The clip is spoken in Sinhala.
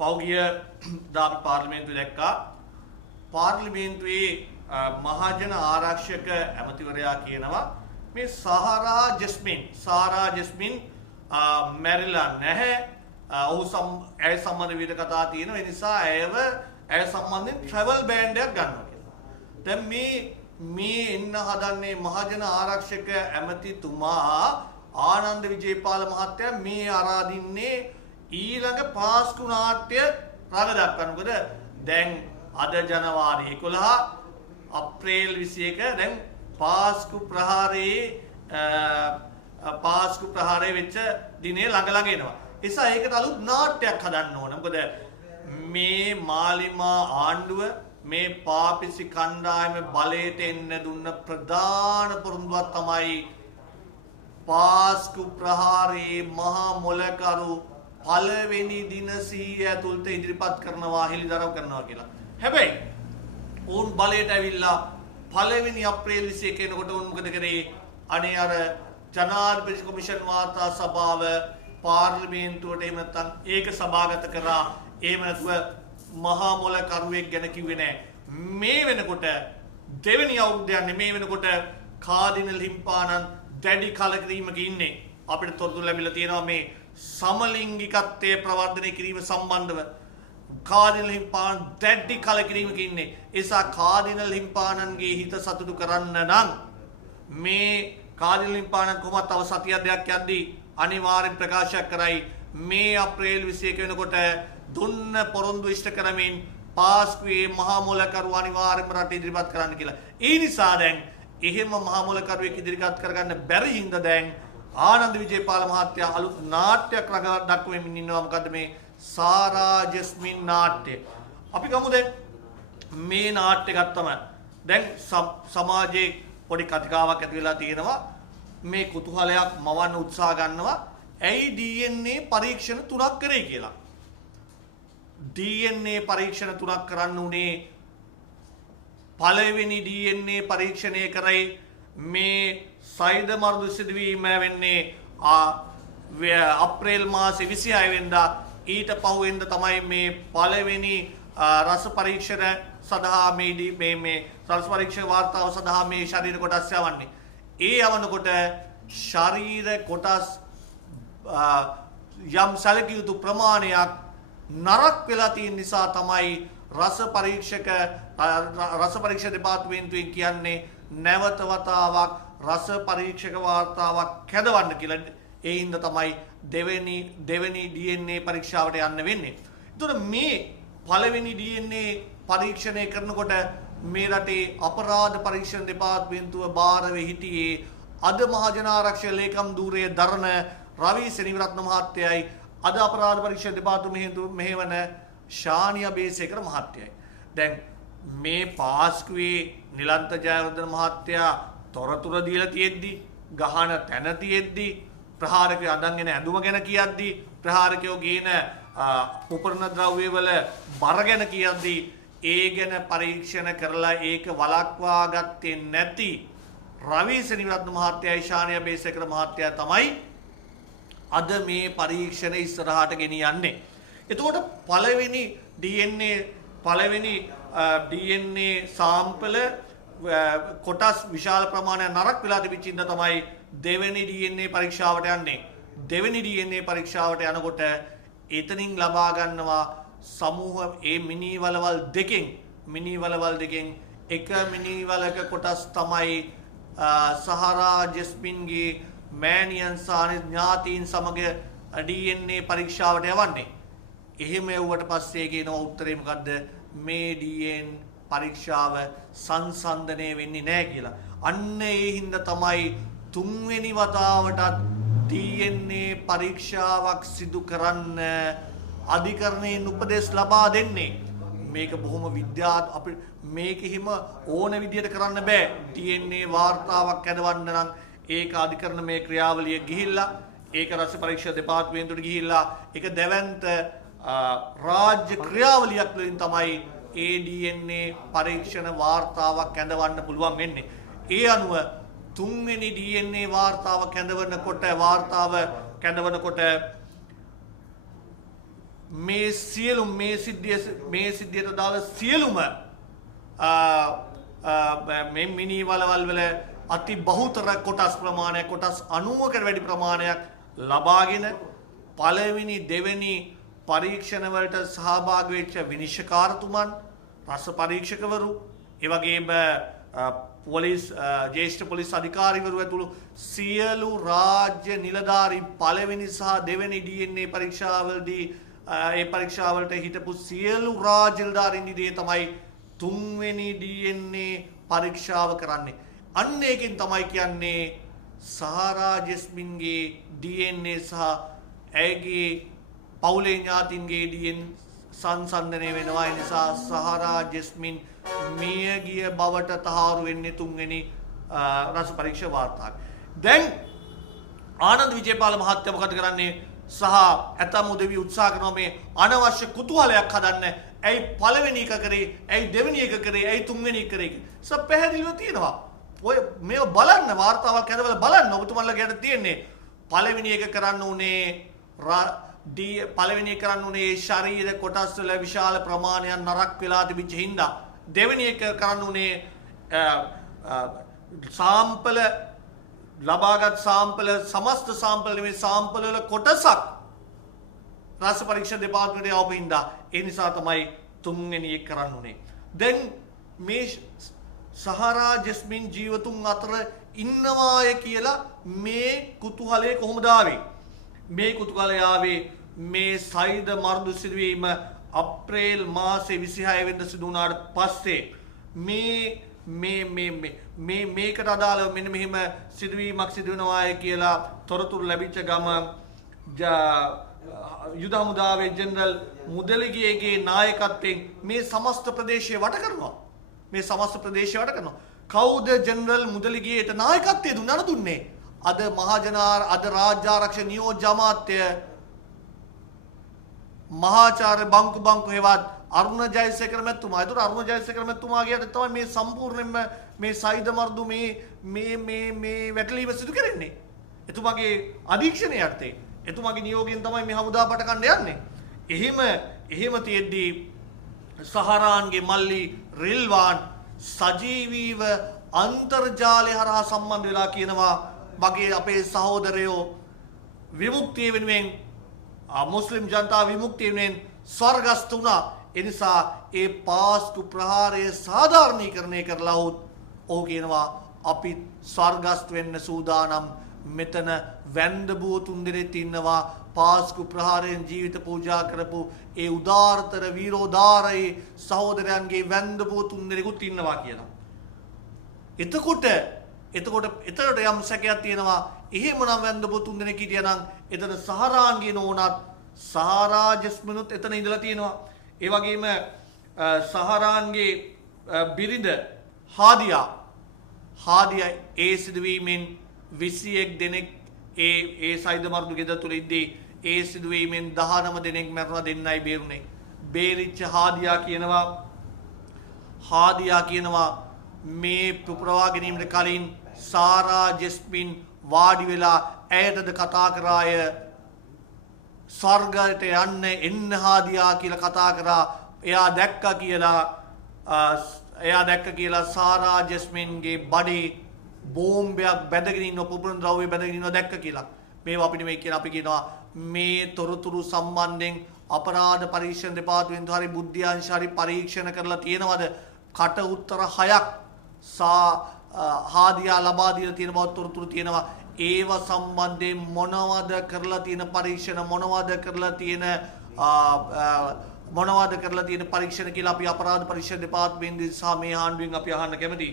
පෞගිය දාපි පාර්ලිමේන්තුවේ දැක්කා පාර්ලිමේන්තුවේ මහජන ආරක්ෂක ඇමතිවරයා කියනවා මේ සාරා ජස්මින් මැරිලා නැහැ. ඔහු ඇය සම්බන්ධ විවිධ කතා තියෙනවා. ඒ නිසා ඇය සම්බන්ධයෙන් ට්‍රැවල් බෑන් එකක් ගන්නවා කියලා. දැන් මේ එන්න හදන්නේ මහජන ආරක්ෂක ඇමතිතුමා ආනන්ද විජේපාල මහත්තයා මේ අරාදින්නේ ඊළඟ පාස්කු නාට්‍ය රඟ දක්වන්න. මොකද දැන් අද ජනවාරි 11 අප්‍රේල් 21 දැන් පාස්කු ප්‍රහාරයේ වෙච්ච දිනේ ළඟ එනවා. නිසා ඒකට අලුත් නාට්‍යයක් හදන්න ඕන. මොකද මේ මාලිමා ආණ්ඩුව මේ පාපිසි කණ්ඩායම බලයට එන්න දුන්න ප්‍රධාන පොරොන්දුවක් තමයි පාස්කු ප්‍රහාරයේ මහා මොලකරු පළවෙනි දින 100 ඇතුළත ඉදිරිපත් කරනවා හෙළිදරව් කරනවා කියලා. හැබැයි ඕන් බලයට ඇවිල්ලා පළවෙනි අප්‍රේල් 21 එනකොට උන් මොකද කරේ? අනේ අර ජනාධිපති කොමිෂන් වාර්තා සභාව පාර්ලිමේන්තුවට එහෙම නැත්නම් ඒක සභාගත කරා. එහෙම නැත්නම් මහා මොල කරුවෙක් ගැන කිව්වේ නැහැ. මේ වෙනකොට දෙවෙනි අවුරුද්ද යන්නේ මේ වෙනකොට කාඩිනල් හිම්පානන් දැඩි කලකිරීමක ඉන්නේ. අපිට තොරතුරු ලැබිලා තියෙනවා මේ සමලිංගිකත්වයේ ප්‍රවර්ධනය කිරීම සම්බන්ධව කාඩිනල් හිම්පානන් දැඩි කලකිරීමක ඉන්නේ. ඒසා කාඩිනල් හිම්පානන්ගේ හිත සතුටු කරන්න නම් මේ කාඩිනල් හිම්පානන් කොහොමද තව සතියක් දෙකක් යද්දී අනිවාර්යෙන් ප්‍රකාශයක් කරයි මේ අප්‍රේල් 21 වෙනකොට දුන්න පොරොන්දු ඉෂ්ට කරමින් පාස්කුවේ මහා මොලකරු අනිවාර්යෙන්ම රට ඉදිරිපත් කරන්න කියලා. ඒ නිසා දැන් එහෙම මහා මොලකරුවෙක් ඉදිරිපත් කරගන්න බැරි හින්දා දැන් ආනන්ද විජේපාල මහත්තයා අලුත් නාට්‍යයක් රඟ දක්වමින් ඉන්නවා. මොකද්ද මේ සාරා ජස්මින් නාට්‍ය. අපි ගමු දැන් මේ නාට්‍ය ගත්තම දැන් සමාජයේ පොඩි කතිකාවක් ඇති වෙලා තියෙනවා. මේ කුතුහලයක් මවන්න උත්සාහ ගන්නවා. ඇයි DNA පරීක්ෂණ 3ක් කරේ කියලා. DNA පරීක්ෂණ 3ක් කරන්න උනේ පළවෙනි DNA පරීක්ෂණය කරයි මේ සයිද මර්දු සිදුවීම වෙන්නේ අප්‍රේල් මාසේ 26 වෙනිදා. ඊට පහුවෙන්ද තමයි මේ පළවෙනි රස පරීක්ෂණ සඳහා මේ රස පරීක්ෂණ වාර්තාව සඳහා මේ ශරීර කොටස් යවන්නේ. ඒ යවනකොට ශරීර කොටස් යම් සැලකිය යුතු ප්‍රමාණයක් නරක් වෙලා තියෙන නිසා තමයි රස පරීක්ෂක දෙපාර්තමේන්තුවෙන් කියන්නේ නැවත වතාවක් රස පරීක්ෂක වාර්තාවක් කැදවන්න කියලා. ඒ හින්දා තමයි දෙවෙනි DNA පරීක්ෂාවට යන්න වෙන්නේ. ඒතකොට මේ පළවෙනි DNA පරීක්ෂණය කරනකොට මේ රටේ අපරාධ පරීක්ෂණ දෙපාර්තමේන්තුව බාරව හිටියේ අද මහජන ආරක්ෂක ලේකම් ධූරයේ දරන රවි සෙනවිරත්න මහත්තයයි අද අපරාධ පරීක්ෂණ දෙපාර්තමේන්තුව මෙහෙවන ශානියා බේසේකර මහත්තයයි. දැන් මේ පාස්කුවේ නිලන්ත ජයවර්ධන මහත්තයා තොරතුරු දීලා තියෙද්දි ගහන තැන තියෙද්දි ප්‍රහාරකයෝ අඳන්ගෙන ඇඳුම ගැන කියද්දි ප්‍රහාරකයෝ ගේන උපකරණ ද්‍රව්‍ය වල බර ගැන කියද්දි ඒ ගැන පරීක්ෂණ කරලා ඒක වළක්වා ගත්තේ නැති රවි සෙනවිරත්න මහත්තයයි ශානියා බේසේකර මහත්තයා තමයි අද මේ පරීක්ෂණ ඉස්සරහට ගෙනියන්නේ. එතකොට පළවෙනි DNA සාම්පල කොටස් විශාල ප්‍රමාණයක් නරක වෙලා තිබිච්ච ඉඳ තමයි දෙවෙනි DNA පරීක්ෂාවට යන්නේ. දෙවෙනි DNA පරීක්ෂාවට යනකොට එතනින් ලබා ගන්නවා සමූහ ඒ මිනිවලවල් දෙකෙන් එක මිනිවලක කොටස් තමයි සහරා ජස්මින්ගේ මෑනියන් සානි ඥාතීන් සමග DNA පරීක්ෂාවට යවන්නේ. එහෙම යවුවට පස්සේ කියන උත්තරේ මොකද්ද? මේ DNA පරීක්ෂාව සංසන්දනය වෙන්නේ නැහැ කියලා. අන්න ඒ හින්දා තමයි තුන්වෙනි වතාවටත් DNA පරීක්ෂාවක් සිදු කරන්න අධිකරණයෙන් උපදෙස් ලබා දෙන්නේ. මේක බොහොම අපි මේක හිම ඕන විදියට කරන්න බෑ. DNA වාර්තාවක් ඇදවන්න නම් ඒක අධිකරණ මේ ක්‍රියාවලිය ගිහිල්ලා ඒක රස පරීක්ෂා දෙපාර්තමේන්තුවට ගිහිල්ලා ඒක දැවැන්ත රාජ්‍ය ක්‍රියාවලියක් වලින් තමයි ඒ DNA පරීක්ෂණ වාර්තාවක් ඇඳවන්න පුළුවන් වෙන්නේ. ඒ අනුව තුන්වෙනි DNA වාර්තාව කැඳවනකොට මේ සියලුම මේ සිද්ධියට දාල සියලුම මේ මිනි වලවල් වල අති බහුතර කොටස් ප්‍රමාණයක් කොටස් 90කට වැඩි ප්‍රමාණයක් ලබාගෙන පළවෙනි දෙවෙනි පරීක්ෂණ වලට සහභාගී වෙච්ච විනිශ්චයකාරතුමන් රස පරීක්ෂකවරු ඒ වගේම පොලිස් ජ්‍යෙෂ්ඨ පොලිස් අධිකාරීවරු ඇතුළු සියලු රාජ්‍ය නිලධාරීන් පළවෙනි සහ දෙවෙනි DNA පරීක්ෂාවලදී ඒ පරීක්ෂාවලට හිටපු සියලු රාජ්‍ය නිලධාරීන් ඉදිරියේ තමයි තුන්වෙනි DNA පරීක්ෂාව කරන්නේ. අන්න ඒකෙන් තමයි කියන්නේ සහරා ජස්මින්ගේ DNA සහ ඇයගේ පවුලේ ඥාතින්ගේ DNA සංසන්දනය වෙනවා. ඒ නිසා සහරා ජස්මින් මිය ගිය බවට තහවුරු වෙන්නේ තුන්වෙනි රස පරීක්ෂා වාර්තාවේ. දැන් ආනන්ද විජේපාල මහත්තයා මොකද කරන්නේ? සහ ඇතම් උදවි උත්සාහ කරනවා මේ අනවශ්‍ය කුතුහලයක් හදන්න. ඇයි පළවෙනි එක කරේ? ඇයි දෙවෙනි එක කරේ? ඇයි තුන්වෙනි එක කරේ? පැහැදිලිව තියෙනවා. ඔය මේව බලන්න වාර්තාවක් හදවල බලන්න ඔබතුමන්ලගේ තියෙන්නේ පළවෙනි එක කරන්න උනේ පළවෙනි එක කරන්න උනේ ශරීර කොටස් වල විශාල ප්‍රමාණයක් නරක් වෙලා තිබිච්ච හින්දා දෙවෙනි එක කරන්න උනේ සාම්පල ලබාගත් සාම්පල සමස්ත සාම්පල නෙමෙයි සාම්පල වල කොටසක් රස පරීක්ෂා දෙපාර්තමේන්තුවේ ආපු හින්දා ඒ නිසා තමයි තුන්වෙනි එක කරන්න උනේ. දැන් මේ සහරා ජස්මින් ජීවතුන් අතර ඉන්නවාය කියලා මේ කුතුහලය කොහොමද ආවේ? මේ කුතුහලය ආවේ මේ සයිද මර්දු සිදුවීම අප්‍රේල් මාසේ 26 වෙනිදා සිදු වුණාට පස්සේ මේකට අදාළව මෙන්න මෙහෙම සිදුවීමක් සිදු වෙනවාය කියලා තොරතුරු ලැබිච්ච ගම යුද හමුදාවේ ජෙනරල් මුදලිගියගේ නායකත්වයෙන් මේ සමස්ත ප්‍රදේශය වට කරනවා. මේ සමස්ත ප්‍රදේශය වට කරනවා. කවුද ජෙනරල් මුදලිගියට නායකත්වය දුන්නේ? අද මහජනාර අද රාජ්‍ය ආරක්ෂක නියෝජ්‍ය අමාත්‍ය මහාචාර්ය බංකු හේවත් අරුණ ජයසේකර මැතිතුමා. ඒතර අරුණ ජයසේකර මැතිතුමාගේ තමයි මේ සම්පූර්ණයෙන්ම මේ සයිද මර්දු මේ වැටලීම සිදු කරන්නේ. එතුමාගේ අධීක්ෂණය යටතේ එතුමාගේ නියෝගයෙන් තමයි මේ හමුදා පට කණ්ඩ යන්නේ. එහෙම තියෙද්දී සහරාන්ගේ මල්ලි රිල්වාන් සජීවීව අන්තර්ජාලය හරහා සම්බන්ධ වෙලා කියනවා මගේ අපේ සහෝදරයෝ විමුක්තිය වෙනුවෙන් මුස්ලිම් ජනතාව විමුක්තිය වෙනුවෙන් ස්වර්ගස්ථ වුණා. ඒ නිසා ඒ පාස්කු ප්‍රහාරය සාධාරණීකරණය කරලා ඔහු කියනවා අපි ස්වර්ගස්ථ වෙන්න සූදානම්. මෙතන වැන්දබුව තුන්දෙනෙක් ඉන්නවා පාස්කු ප්‍රහාරයෙන් ජීවිත පූජා කරපු ඒ උදාාරතර වීරෝදාරයි සහෝදරයන්ගේ වැන්දබුව තුන්දෙනෙකුත් ඉන්නවා කියලා. එතකොට යම් සැකයක් තියෙනවා. එහෙමනම් වැන්දබුව තුන්දෙනෙක් හිටියනම් එතන සහරාන්ගේ නෝනත් සහරා ජස්මිනුත් එතන ඉඳලා තියෙනවා. ඒ වගේම සහරාන්ගේ බිරිඳ හාදියා ඒ සිදුවීමෙන් 21 දෙනෙක් ඒ සයිද මර්දු ගෙදර තුල ඉද්දී ඒ සිදුවීමෙන් 19 දෙනෙක් මැරුණා. දෙන්නයි බේරුනේ. බේරිච්ච හාදියා කියනවා මේ පුපුරවා ගැනීමට කලින් සාරා ජස්මින් වාඩි වෙලා ඇයටද කතා කරාය ස්වර්ගයට එන්න හාදියා කියලා කතා කරා. එයා දැක්ක කියලා සාරා ජස්මින්ගේ බඩේ බෝම්බයක් බැඳගෙන ඉන්න පුපුරන ද්‍රව්‍ය බැඳගෙන ඉන්න දැක්ක කියලා. මේවා අපිට මේ කියන අපි කියනවා මේ තොරතුරු සම්බන්ධයෙන් අපරාධ පරීක්ෂණ දෙපාර්තමේන්තුව හරි බුද්ධ්‍යංශ හරි පරීක්ෂණ කරලා තියෙනවද? කට උත්තර 6ක් හාදියා ලබා දීලා තියෙන බව තොරතුරු තියෙනවා. ඒව සම්බන්ධයෙන් මොනවද කරලා තියෙන පරීක්ෂණ මොනවද කරලා තියෙන පරීක්ෂණ කියලා අපි අපරාධ පරීක්ෂණ දෙපාර්තමේන්තුවේ සහ මේ ආණ්ඩුවෙන් අපි අහන්න කැමතියි.